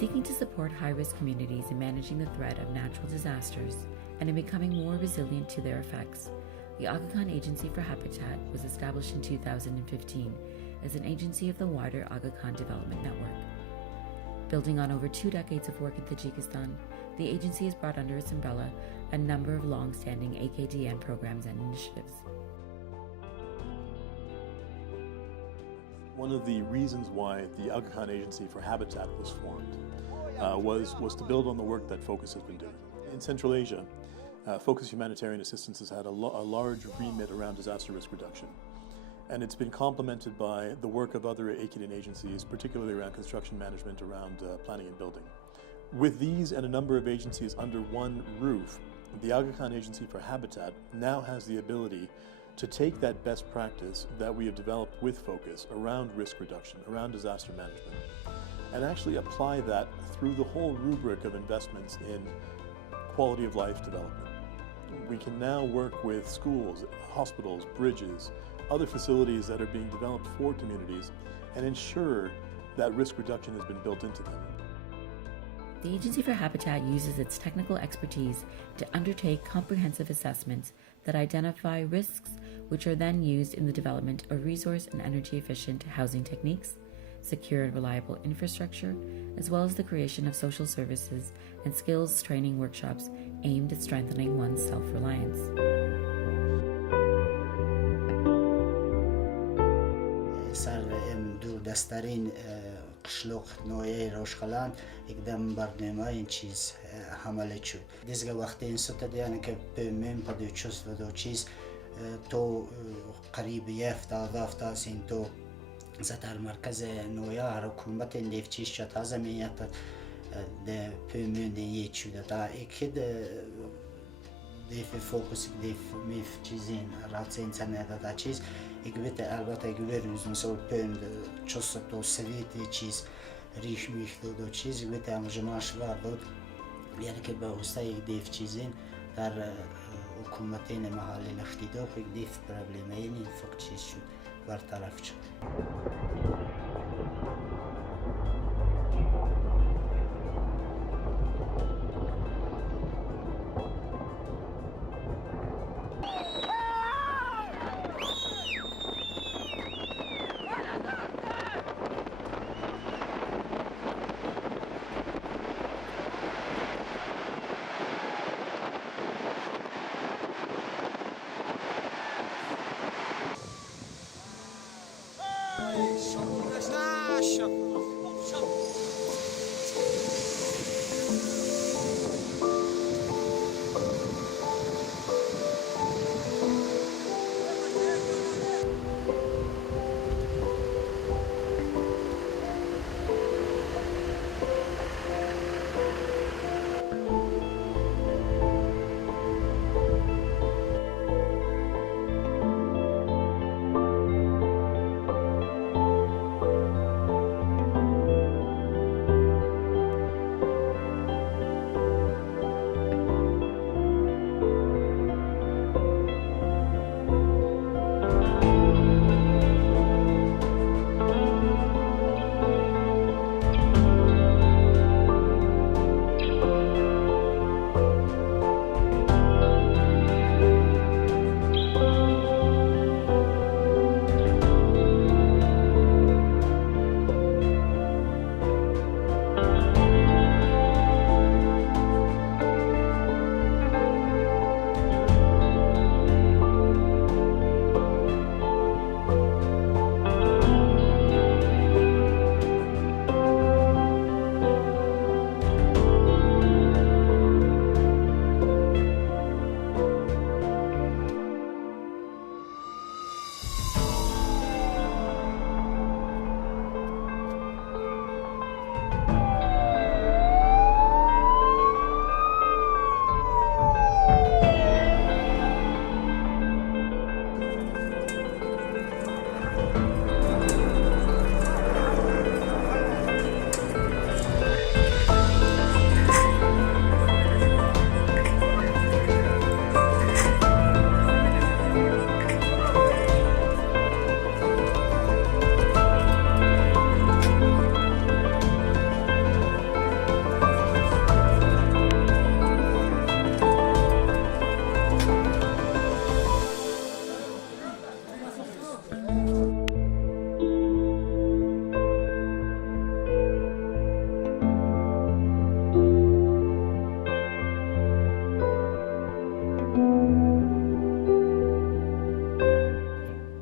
Seeking to support high-risk communities in managing the threat of natural disasters and in becoming more resilient to their effects, the Aga Khan Agency for Habitat was established in 2015 as an agency of the wider Aga Khan Development Network. Building on over 2 decades of work in Tajikistan, the agency has brought under its umbrella a number of long-standing AKDN programs and initiatives. One of the reasons why the Aga Khan Agency for Habitat was formed was to build on the work that Focus has been doing. In Central Asia, Focus Humanitarian Assistance has had a large remit around disaster risk reduction. And it's been complemented by the work of other AKDN agencies, particularly around construction management, around planning and building. With these and a number of agencies under one roof, the Aga Khan Agency for Habitat now has the ability to take that best practice that we have developed with Focus around risk reduction, around disaster management, and actually apply that through the whole rubric of investments in quality of life development. We can now work with schools, hospitals, bridges, other facilities that are being developed for communities and ensure that risk reduction has been built into them. The Agency for Habitat uses its technical expertise to undertake comprehensive assessments that identify risks, which are then used in the development of resource and energy efficient housing techniques, secure and reliable infrastructure, as well as the creation of social services and skills training workshops aimed at strengthening one's self-reliance. دسترین قشلوق نوعی روشخلان اقدام برنامه این چیز حمله شد. دیگه وقتی این سوت دیانه که به من پدید چوست و دو چیز تو قریب یافت سین تو زدار مرکز نویا حکومت اندیف چیز شد از میاد ده پیمون دیگه شده تا اکید دیف فوکس دیف میف چیزین راتس اینترنت تا چیز اگه البته اگه مثلا پیند چوست تو سویتی چیز ریش میخ دو چیز اگه امجماش وارد یعنی که با استای دیف چیزین در حکومتین محلی نختی دو خیلی دیف پرابلمی این فکر چیز شد برطرف شد. Show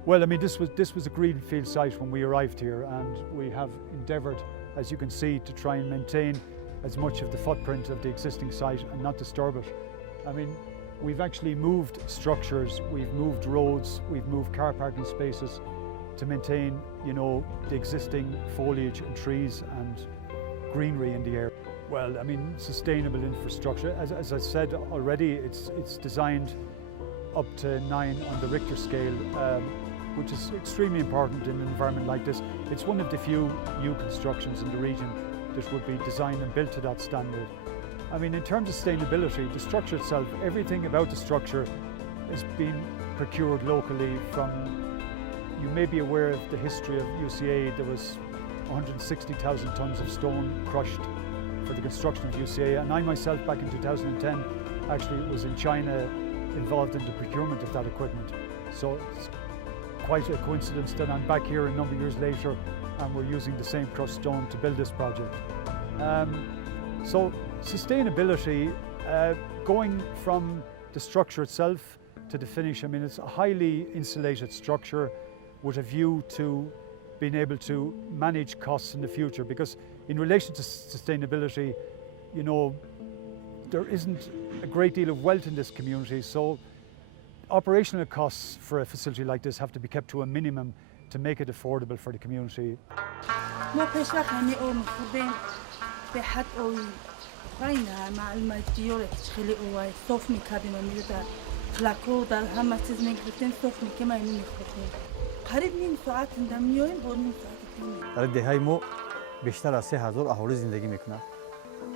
Well, I mean, this was a greenfield site when we arrived here, and we have endeavoured, as you can see, to try and maintain as much of the footprint of the existing site and not disturb it. I mean, we've actually moved structures, we've moved roads, we've moved car parking spaces to maintain, you know, the existing foliage and trees and greenery in the area. Well, I mean, sustainable infrastructure, as I said already, it's designed up to 9 on the Richter scale, which is extremely important in an environment like this. It's one of the few new constructions in the region that would be designed and built to that standard. I mean, in terms of sustainability, the structure itself, everything about the structure is being procured locally from, you may be aware of the history of UCA. There was 160,000 tonnes of stone crushed for the construction of UCA, and I myself back in 2010 actually was in China involved in the procurement of that equipment. So it's quite a coincidence that I'm back here a number of years later and we're using the same crushed stone to build this project. So sustainability, going from the structure itself to the finish, I mean, it's a highly insulated structure with a view to being able to manage costs in the future, because in relation to sustainability, you know, there isn't a great deal of wealth in this community, so operational costs for a facility like this have to be kept to a minimum to make it affordable for the community. در دههای ما بیشتر از 3000 اهالی زندگی میکنند.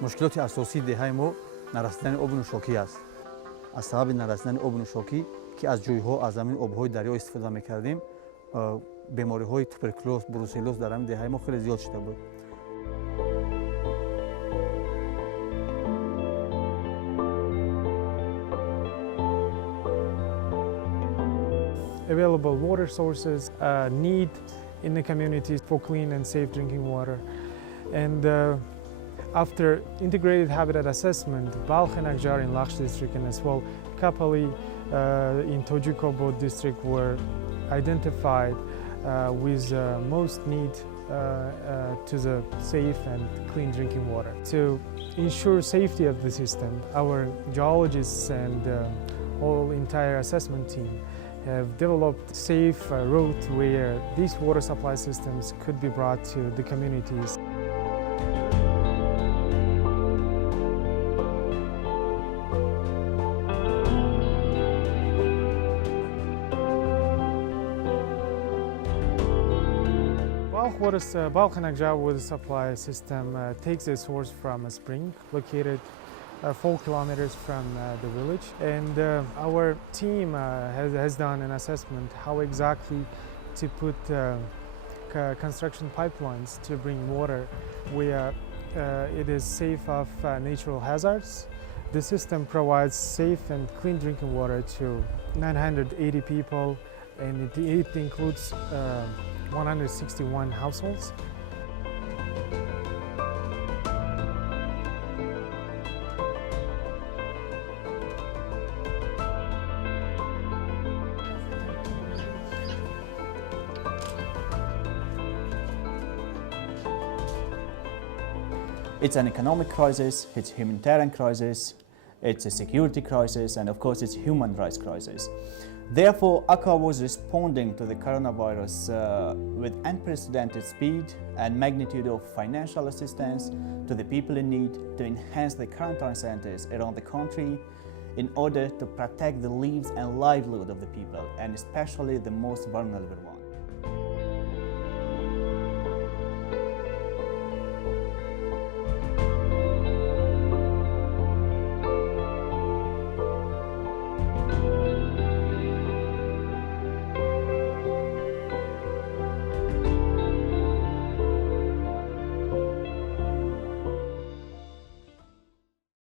مشکلات اساسی دههای ما نرسیدن آب نوشاکی است. از سبب نرسیدن آب نوشاکی که از جویها از زمین آبهای دریا استفاده میکردیم، بیماری‌های توبرکلوز، بروسلوز در همین دههای ما خیلی زیاد شده بود. Available water sources, need in the communities for clean and safe drinking water. And after integrated habitat assessment, Balkh and Akjar in Lakhsh district and as well Kapali in Tojikobod district were identified with most need to the safe and clean drinking water. To ensure safety of the system, our geologists and whole entire assessment team have developed safe route where these water supply systems could be brought to the communities. Balkh and Akjar water supply system takes its source from a spring located 4 kilometers from the village, and our team has done an assessment how exactly to put construction pipelines to bring water where it is safe of natural hazards. The system provides safe and clean drinking water to 980 people, and it includes 161 households. It's an economic crisis, it's a humanitarian crisis, it's a security crisis, and of course it's a human rights crisis. Therefore, ACCA was responding to the coronavirus with unprecedented speed and magnitude of financial assistance to the people in need to enhance the quarantine centers around the country in order to protect the lives and livelihood of the people, and especially the most vulnerable ones.